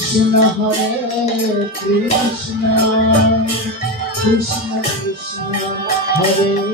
Krishna Hare Krishna Krishna Krishna Hare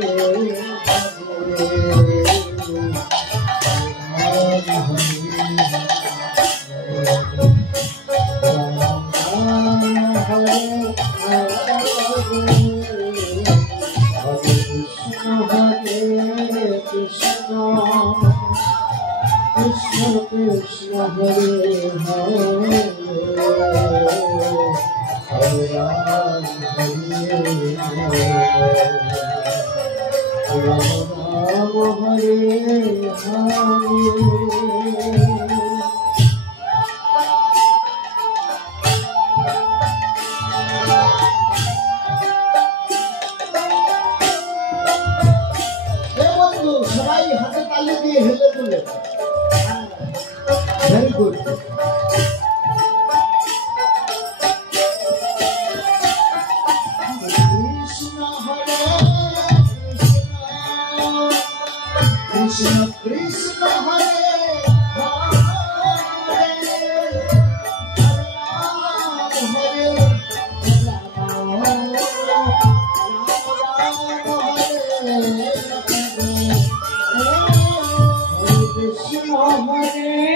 Very good. Krishna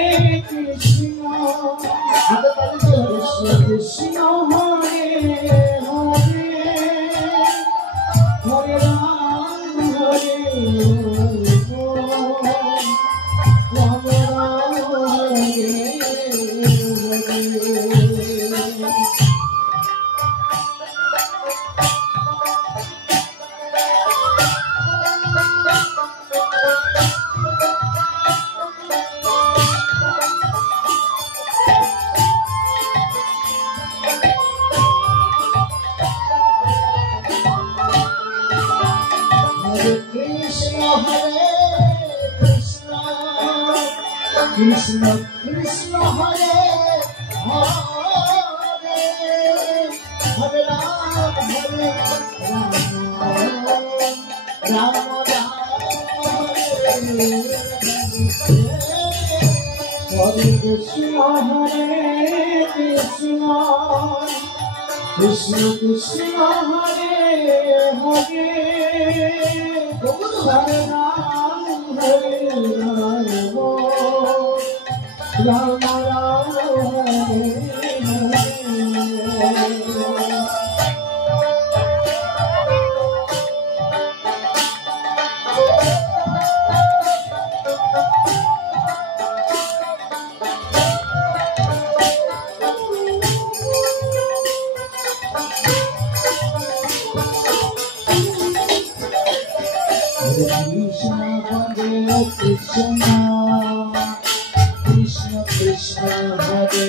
Hare Krishna Krishna Hare Krishna Krishna Hare Hare Hare Ram Ram Hare Krishna Krishna Krishna Hare Hare Hare Ram Hare Ram Ram Hare Krishna Krishna Hare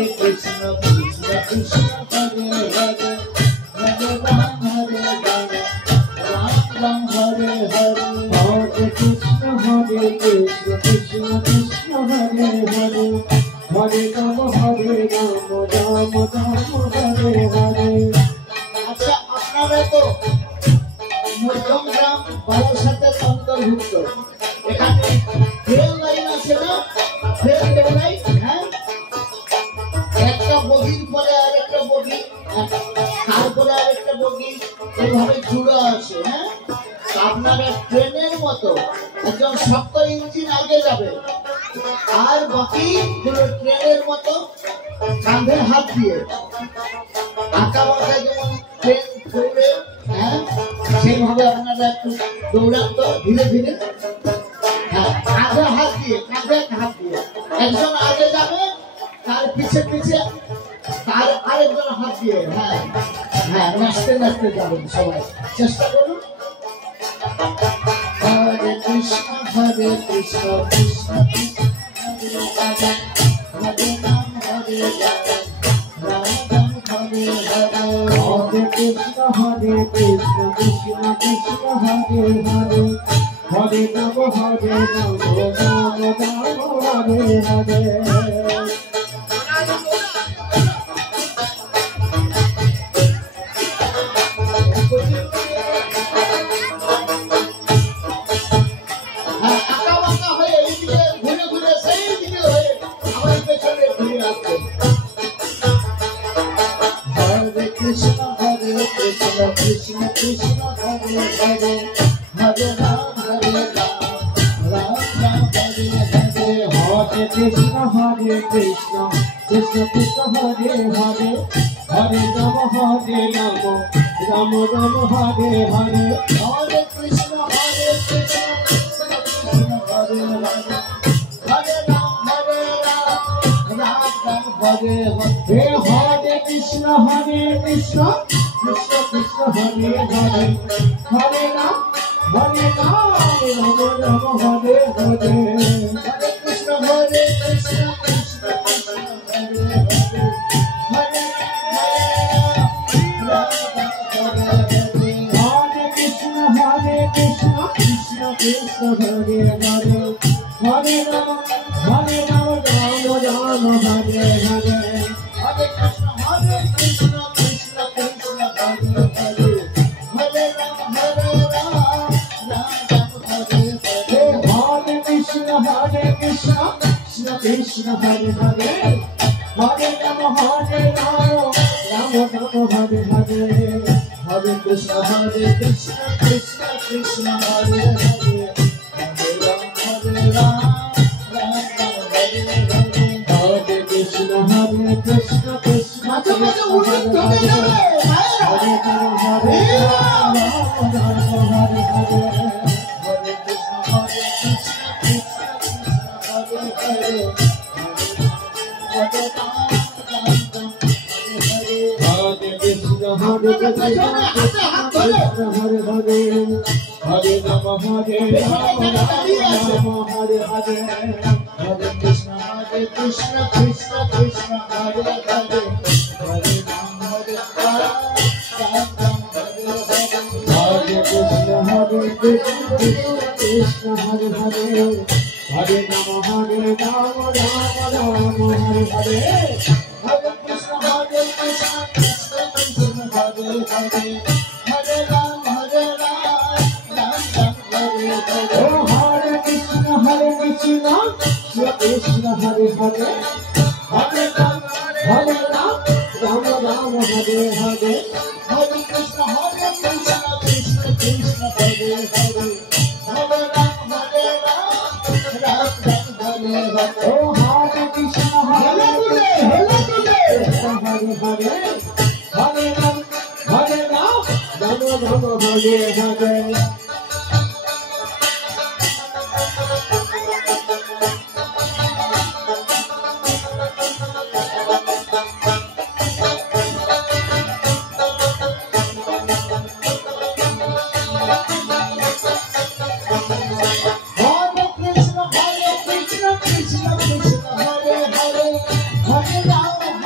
Krishna Krishna Krishna Hare Hare Hare Ram Hare Ram Ram Ram Hare Hare Hare Krishna Krishna Krishna Hare Hare Hare Ram Hare Ram Ram Ram Hare Hare। আচ্ছা আপনারা তো মধ্যমগ্রাম বারাসাতের অন্তর্ভুক্ত, এখানে train line আছে না? Train line, হ্যাঁ, একটা বগির পরে আরেকটা বগি, তারপরে আরেকটা বগি, এইভাবে জুড়ে আছে। হ্যাঁ, আপনারা ট্রেনের মতো একদম শক্ত ইঞ্জিন আগে যাবে, আর বাকি পুরো ট্রেনের মতো কাঁধে হাত দিয়ে আঁকা বাঁকা যেমন ট্রেন দৌড়ে, হ্যাঁ, সেইভাবে আপনারা একটু দৌড়ান তো ধীরে ধীরে। হ্যাঁ, কাঁধে হাত দিয়ে, কাঁধে হাত দিয়ে একজন আগে যাবে, তার পিছে পিছে তার আরেকজন হাত দিয়ে, হ্যাঁ হ্যাঁ, নাচতে নাচতে যাবেন সবাই, চেষ্টা করুন। হরে কৃষ্ণ কৃষ্ণ কৃষ্ণ হরে হরে হরে রাম হরে রাম রাম রাম হরে হরে হরে কৃষ্ণ কৃষ্ণ কৃষ্ণ কৃষ্ণ হরে হরে হরে রাম হরে Ram Ram Ram Hare Hare. Krishna Krishna Hare Hare Hare Ram Hare Ram Ram Ram Hare Hare Hare Krishna Krishna Krishna Hare Hare Hare Ram Hare Ram Ram Ram Hare Hare Hare Krishna Krishna Krishna Hare Hare Hare Ram Hare Ram Ram Ram Hare Hare Hare Krishna Krishna Krishna Krishna Hare Hare Hare Ram Hare Ram Ram Ram Hare Hare Hare Krishna Krishna Krishna Hare Hare Hare Ram Hare Ram Hare Krishna Krishna Krishna Hare Hare Hare Ram Hare Ram Ram Ram Hare Hare Hare Krishna Krishna Krishna Krishna Hare Hare Hare Ram Hare Ram Ram Ram Hare Hare Hare Krishna Krishna Krishna Hare Hare Hare Ram Hare Ram Ram Ram Hare Hare Hare Krishna Krishna Krishna Hare Hare Hare Ram Hare Ram Ram Ram Hare Hare Hare Krishna Krishna Krishna Hare Hare Krishna Krishna Krishna Hare Hare Hare Ram Hare Ram Ram Ram Hare Hare Hare Krishna Krishna Hare Hare Hare Ram Hare Ram Ram Ram Hare Hare Hare Krishna Krishna Krishna Hare Hare Hare Ram Hare Ram Ram Ram Hare Hare Hare Krishna Krishna Hare Hare Hare Ram Hare Ram Ram Ram Hare Hare Hare Krishna Krishna Krishna Hare Hare Hare Ram Hare Ram Ram Ram Hare Hare Oh Hare Krishna Krishna Hare Hare Hare Ram Hare Ram Ram Ram Hare Hare Krishna Krishna Hare Hare Hare Ram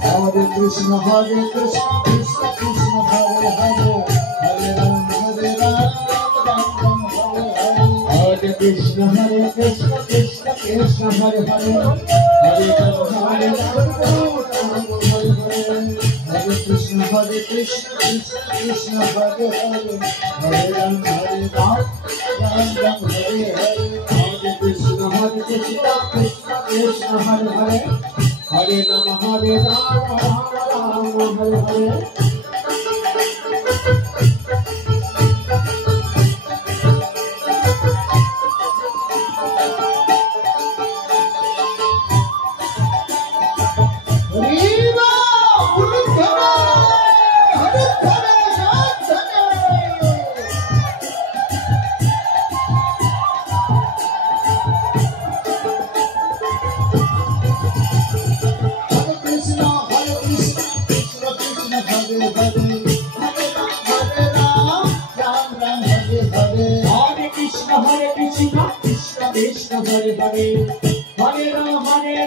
Hare Krishna Krishna Krishna Hare Hare Hare Ram Ram Ram Hare Hare Hare Krishna Krishna Krishna Hare Hare Hare Ram Hare Ram Hare Hare Hare Krishna Krishna Krishna Hare Hare Hare Ram Hare Ram Hare Hare Hare Krishna Krishna Krishna Hare Hare Hare Rama Hare Rama Rama Hare Hare Hare Hare Hare Ram Ram Ram Hare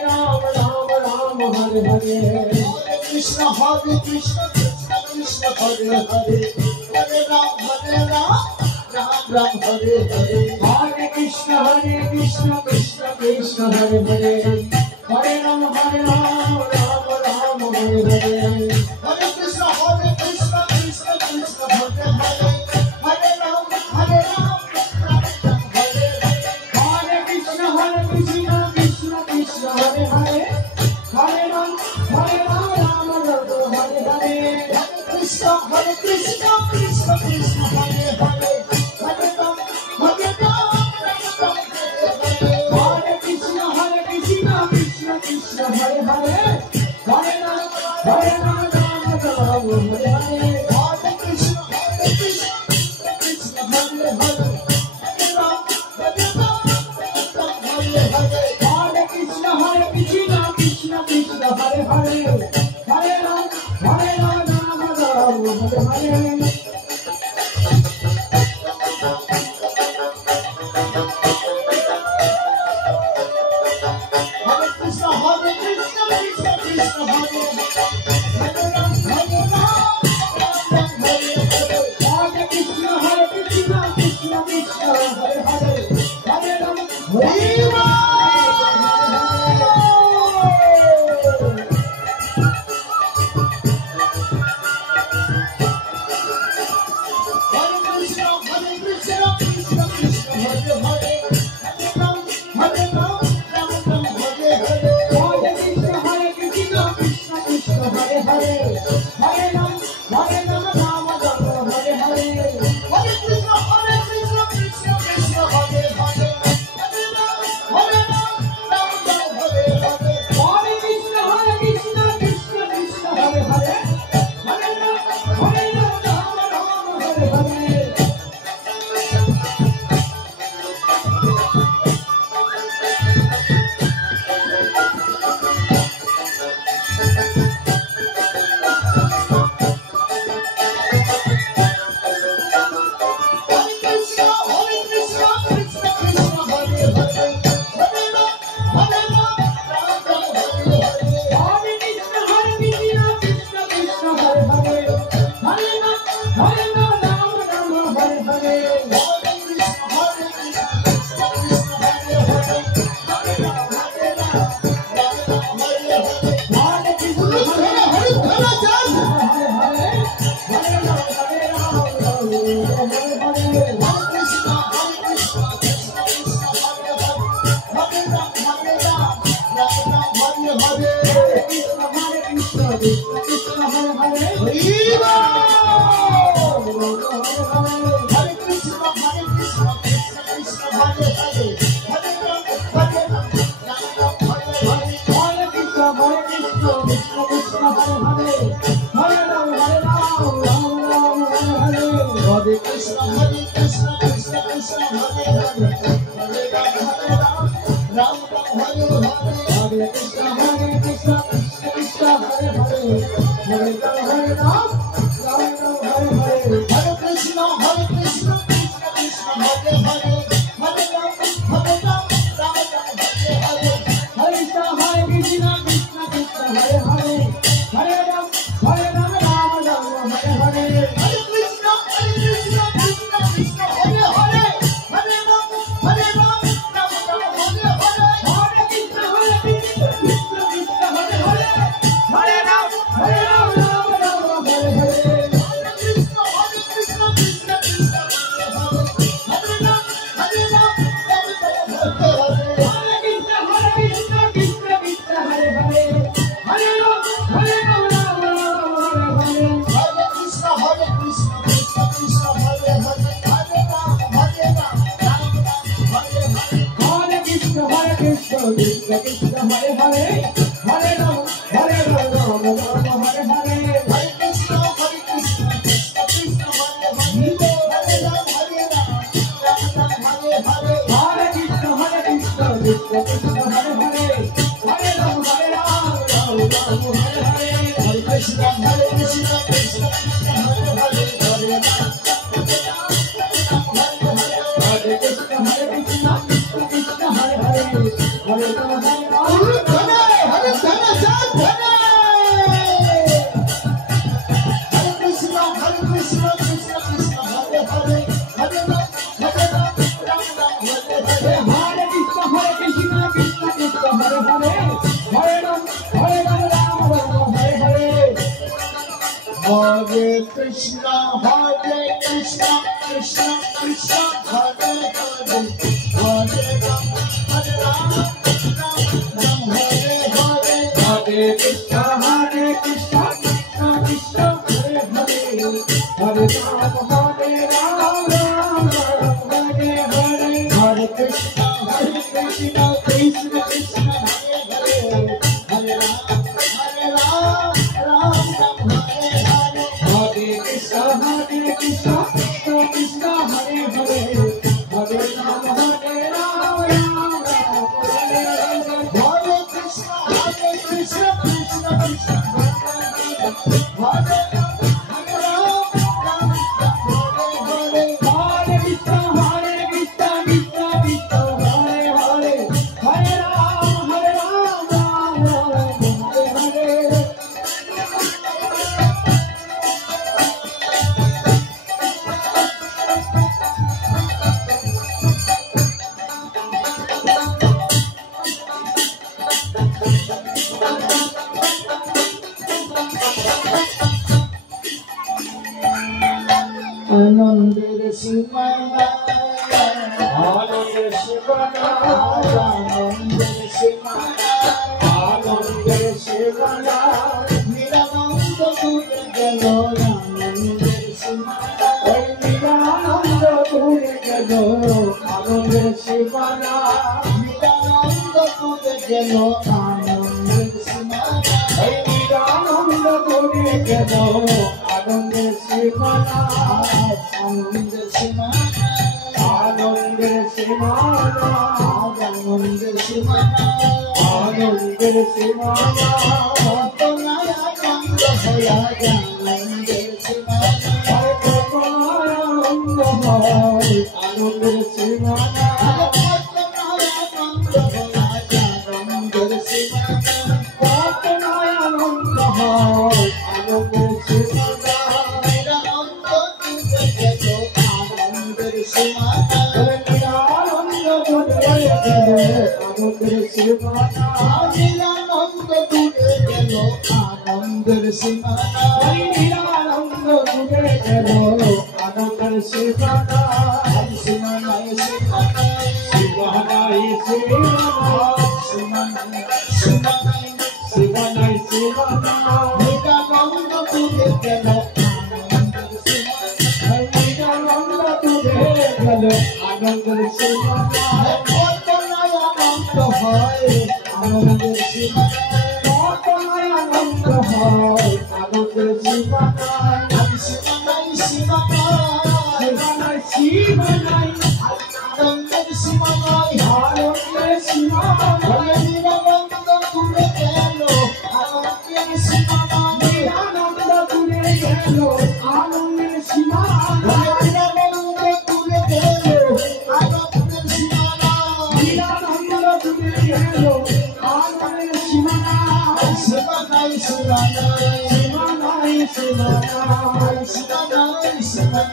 Hare Hare Krishna Krishna Krishna Hare Hare Hare Ram Ram Ram Hare Hare Hare Krishna Krishna Krishna Hare Hare Hare Ram Ram Ram Hare Hare Hare Krishna Krishna Krishna Hare Hare Hare Ram Hare Hare Hare Ram Ram Hare Hare Krishna Krishna Krishna Hare Hare Hare Ram Hare Krishna Krishna Krishna Hare Hare Hare Ram Hare Hare Krishna Krishna Hare Hare Hare Hare Hare Ram Hare Hare Krishna Hare Hare Hare Ram Ram Ram Hare Hare Hare Krishna Krishna Krishna Hare Hare Hare Ram Ram Ram Hare Hare Hare Krishna Krishna Krishna Hare Hare Hare Ram Ram Ram Hare Hare Hare Krishna Krishna Krishna Hare Hare Hare Ram Hare Krishna Krishna Krishna Hare Hare Hare Ram Ram Hare Krishna Krishna Krishna Hare Hare Hare Ram Ram Hare Hare Hare Krishna Krishna Krishna Hare Hare Hare Ram Hare Ram Hare Hare Hare Krishna Krishna Krishna Hare Hare Hare Ram Ram Hare Hare Hare Krishna Krishna Krishna Hare Hare Hare Ram Hare Ram Hare Hare Hare Krishna Krishna Krishna Hare Anandar Simana Anandar Simana Anandar Simana Anandar Simana Nirananda Pura Galo Anandar Simana Nirananda Pura Galo Anandar Simana Nirananda Pura Galo Anandar Simana Nirananda Pura Galo Anandar Simana Anandar Simana Anandar Simana Anandar Simana Anandar Simana Patanaya Nanda Hoya Anandar Simana Anandar Simana Patanaya Nanda Hoya Anandar Simana Patanaya Nanda Hoya Anandar Simana Nirananda Pura Galo Anandar Simana Nirananda Pura Galo Anandar Simana Nirananda Pura Galo Anandar Simana Nirananda Pura Galo Anandar Simana Hare Simana Simana Sivanai Simana Simana Sivanai Simana Nirananda Pura Galo Anandar Simana Nirananda Pura Galo Anandar Simana Patanaya Nanda Hoya Anandar Simana Patanaya Nanda Hoya Anandar Simana Hare Simana Simana Sivanai Sivanai Anandar Simana Anandar Simana Hare Nirananda Pura Galo Anandar Simana Nirananda Pura Galo Anandar Simana Nirananda Pura Galo Anandar Simana Nirananda Pura Galo Anandar Simana Simana Simana Sivanai Sivanai Simana Simana Sivanai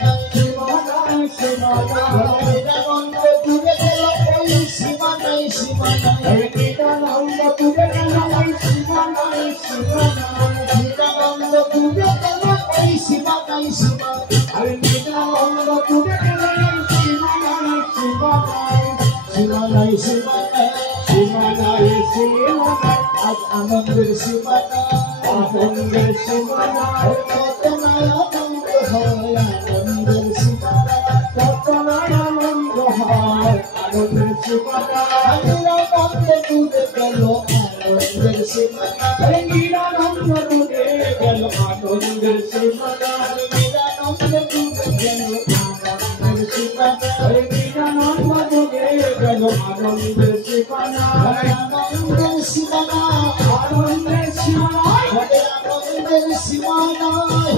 Simana Nirananda Pura Galo Simana Simana Nirananda Pura Galo Sivanai Sivanai Nirananda Pura Galo Simana Simana Nirananda Pura Galo Sivanai Sivanai Simana Simana Sivanai Sivanai Anandar Simana Anandar Simana Patanaya Nanda Hoya Anandar Simana Patanaya Nanda Hoya Anandar Simana Nirananda Pura Galo আরে নিরানন্দ ডুবে গেল আনন্দের সীমানা নিরানন্দ ডুবে গেল আনন্দের সীমানা আরে নিরানন্দ ডুবে গেল আনন্দের সীমানা আনন্দের সীমানা আনন্দের সীমানা আনন্দের সীমানা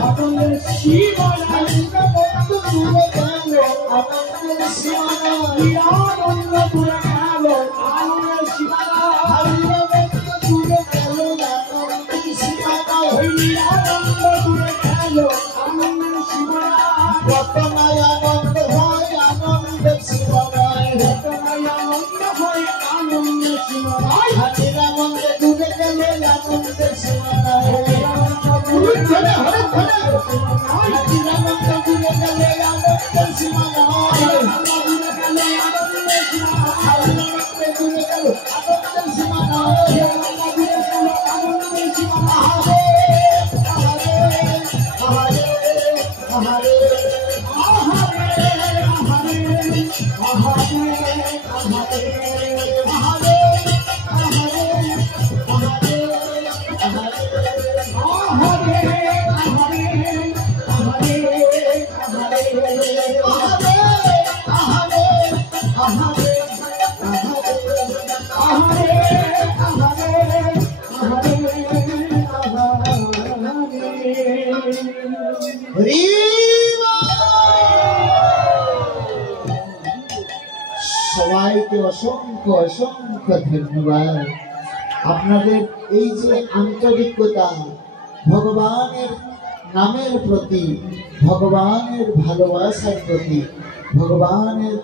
আনন্দের সীমানা নিরানন্দ ডুবে গেল আনন্দের সীমানা নিরানন্দ ডুবে গেল আনন্দের সীমানা নিরানন্দ ডুবে গেল আনন্দের সীমানা নিরানন্দ ডুবে গেল আনন্দের সীমানা ঘটনায় আনন্দ হয় আনন্দের সীমানায় ঘটনায় আনন্দ হয় আনন্দের সীমানায় নিরানন্দ ডুবে গেল আনন্দের সীমানায় নিরানন্দ ডুবে গেল আনন্দের সীমানায় সবাইকে অসংখ্য অসংখ্য ধন্যবাদ। আপনাদের এই যে আন্তরিকতা ভগবানের নামের প্রতি, ভগবানের ভালোবাসার প্রতি, ভগবানের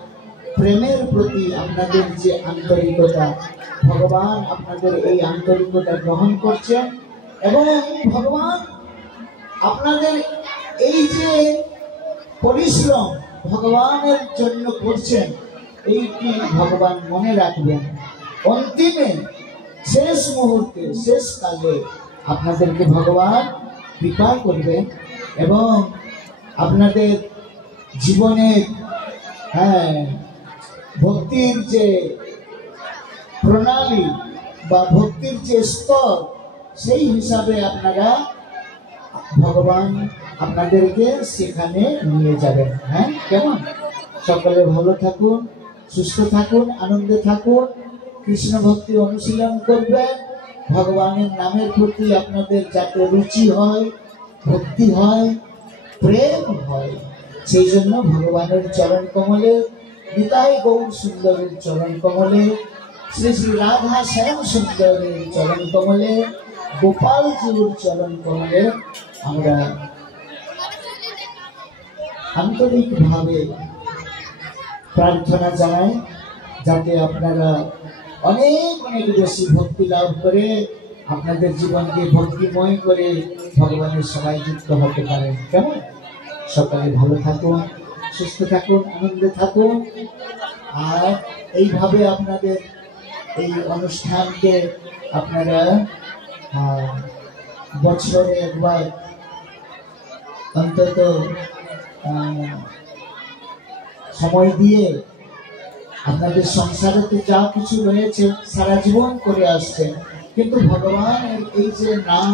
প্রেমের প্রতি আপনাদের যে আন্তরিকতা, ভগবান আপনাদের এই আন্তরিকতা গ্রহণ করছেন এবং ভগবান আপনাদের এই যে পরিশ্রম ভগবানের জন্য করছেন এইটি ভগবান মনে রাখবেন। অন্তিমে শেষ মুহূর্তে শেষ কালে আপনাদেরকে ভগবান কৃপা করবেন এবং আপনাদের জীবনের ভক্তির যে প্রণালী বা ভক্তির যে স্তর সেই হিসাবে আপনারা ভগবান আপনাদেরকে সেখানে নিয়ে যাবেন। হ্যাঁ, কেমন? সকলে ভালো থাকুন, সুস্থ থাকুন, আনন্দে থাকুন, কৃষ্ণ ভক্তি অনুশীলন করবেন। ভগবানের নামের প্রতি আপনাদের যাতে রুচি হয়, ভক্তি হয়, প্রেম হয়, সেই জন্য ভগবানের চরণ কমলে, নিতাই গৌর সুন্দরের চরণ কমলে, শ্রী শ্রী রাধা শ্যাম সুন্দরের চরণ কমলে, গোপালজির চরণ কমলে আমরা আন্তরিকভাবে প্রার্থনা জানাই যাতে আপনারা অনেক অনেক বেশি ভক্তি লাভ করে আপনাদের জীবনকে ভক্তিময় করে ভগবানের সবাই যুক্ত হতে পারেন। কেমন? সকালে ভালো থাকুন, সুস্থ থাকুন, আনন্দে থাকুন। আর এইভাবে আপনাদের এই অনুষ্ঠানকে আপনারা বছরে একবার অন্তত সময় দিয়ে আপনাদের সংসারে যা কিছু রয়েছে সারা জীবন করে আসছেন, কিন্তু ভগবানের এই যে নাম